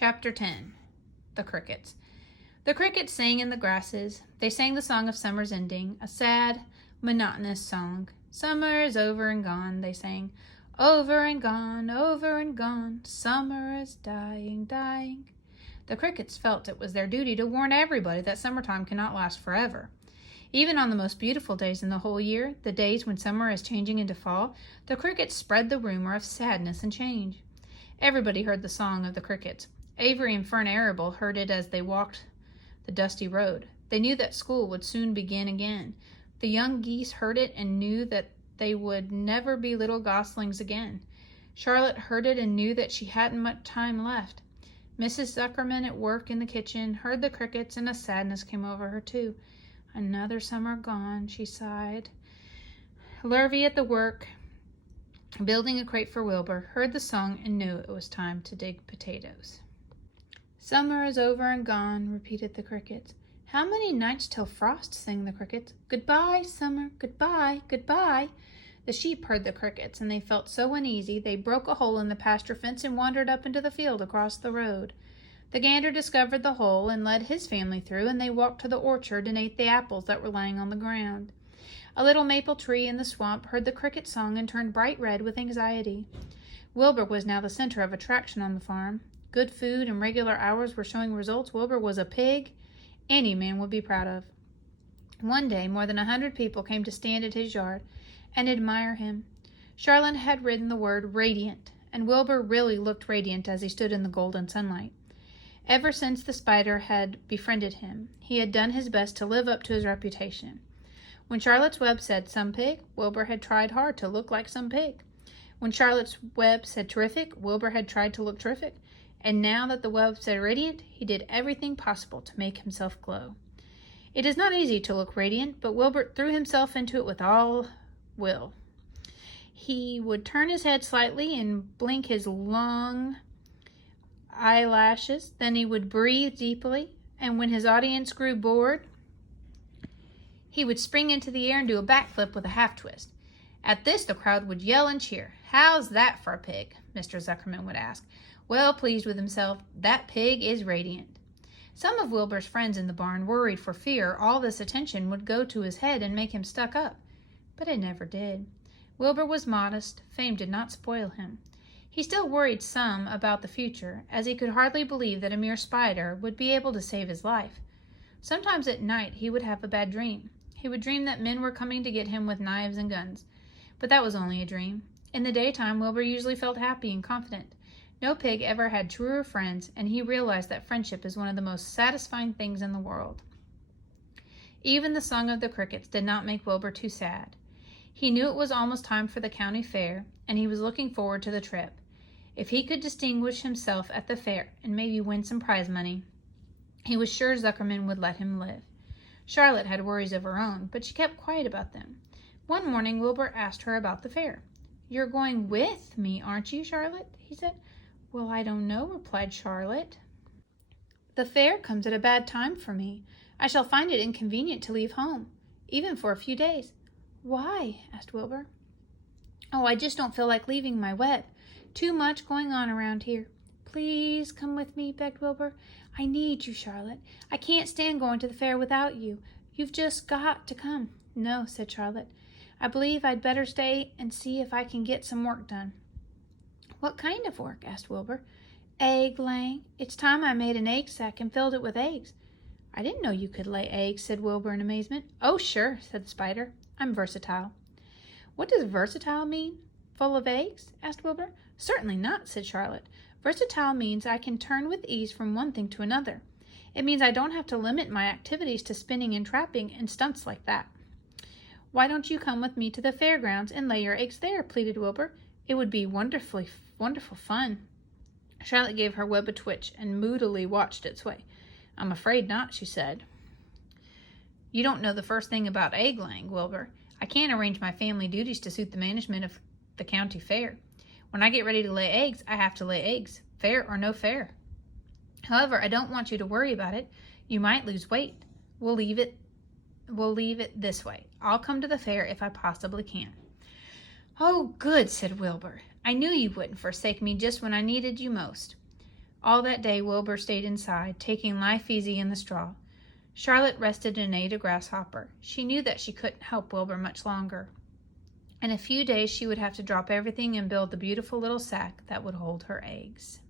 Chapter 10. The Crickets. The crickets sang in the grasses. They sang the song of summer's ending, a sad, monotonous song. Summer is over and gone, they sang. Over and gone, over and gone. Summer is dying, dying. The crickets felt it was their duty to warn everybody that summertime cannot last forever. Even on the most beautiful days in the whole year, the days when summer is changing into fall, the crickets spread the rumor of sadness and change. Everybody heard the song of the crickets. Avery and Fern Arable heard it as they walked the dusty road. They knew that school would soon begin again. The young geese heard it and knew that they would never be little goslings again. Charlotte heard it and knew that she hadn't much time left. Mrs. Zuckerman, at work in the kitchen, heard the crickets, and a sadness came over her too. Another summer gone, she sighed. Lurvy, at the work, building a crate for Wilbur, heard the song and knew it was time to dig potatoes. Summer is over and gone, repeated the crickets. How many nights till frost, sang the crickets. Goodbye, summer, goodbye, goodbye. The sheep heard the crickets, and they felt so uneasy they broke a hole in the pasture fence and wandered up into the field across the road. The gander discovered the hole and led his family through, and they walked to the orchard and ate the apples that were lying on the ground. A little maple tree in the swamp heard the cricket song and turned bright red with anxiety. Wilbur was now the center of attraction on the farm. Good food and regular hours were showing results. Wilbur was a pig any man would be proud of. One day, more than 100 people came to stand at his yard and admire him. Charlotte had written the word radiant, and Wilbur really looked radiant as he stood in the golden sunlight. Ever since the spider had befriended him, he had done his best to live up to his reputation. When Charlotte's Web said some pig, Wilbur had tried hard to look like some pig. When Charlotte's Web said terrific, Wilbur had tried to look terrific. And now that the web said radiant, he did everything possible to make himself glow. It is not easy to look radiant, but Wilbur threw himself into it with all will. He would turn his head slightly and blink his long eyelashes. Then he would breathe deeply, and when his audience grew bored, he would spring into the air and do a backflip with a half-twist. At this, the crowd would yell and cheer. "How's that for a pig?" Mr. Zuckerman would ask. Well pleased with himself, that pig is radiant. Some of Wilbur's friends in the barn worried for fear all this attention would go to his head and make him stuck up. But it never did. Wilbur was modest. Fame did not spoil him. He still worried some about the future, as he could hardly believe that a mere spider would be able to save his life. Sometimes at night he would have a bad dream. He would dream that men were coming to get him with knives and guns. But that was only a dream. In the daytime, Wilbur usually felt happy and confident. No pig ever had truer friends, and he realized that friendship is one of the most satisfying things in the world. Even the song of the crickets did not make Wilbur too sad. He knew it was almost time for the county fair, and he was looking forward to the trip. If he could distinguish himself at the fair and maybe win some prize money, he was sure Zuckerman would let him live. Charlotte had worries of her own, but she kept quiet about them. One morning, Wilbur asked her about the fair. "You're going with me, aren't you, Charlotte?" he said. "Well, I don't know," replied Charlotte. "The fair comes at a bad time for me. I shall find it inconvenient to leave home, even for a few days." "Why?" asked Wilbur. "Oh, I just don't feel like leaving my web. Too much going on around here." "Please come with me," begged Wilbur. "I need you, Charlotte. I can't stand going to the fair without you. You've just got to come." "No," said Charlotte. "I believe I'd better stay and see if I can get some work done." "What kind of work?" asked Wilbur. "Egg laying. It's time I made an egg sack and filled it with eggs." "I didn't know you could lay eggs," said Wilbur in amazement. "Oh, sure," said the spider. "I'm versatile." "What does versatile mean? Full of eggs?" asked Wilbur. "Certainly not," said Charlotte. "Versatile means I can turn with ease from one thing to another. It means I don't have to limit my activities to spinning and trapping and stunts like that." "Why don't you come with me to the fairgrounds and lay your eggs there?" pleaded Wilbur. "It would be wonderful fun." Charlotte gave her web a twitch and moodily watched it sway. "I'm afraid not," she said. "You don't know the first thing about egg laying, Wilbur. I can't arrange my family duties to suit the management of the county fair. When I get ready to lay eggs, I have to lay eggs, fair or no fair. However, I don't want you to worry about it. You might lose weight. We'll leave it this way. I'll come to the fair if I possibly can." "Oh, good," said Wilbur. "I knew you wouldn't forsake me just when I needed you most." All that day Wilbur stayed inside, taking life easy in the straw. Charlotte rested and ate a grasshopper. She knew that she couldn't help Wilbur much longer. In a few days she would have to drop everything and build the beautiful little sack that would hold her eggs.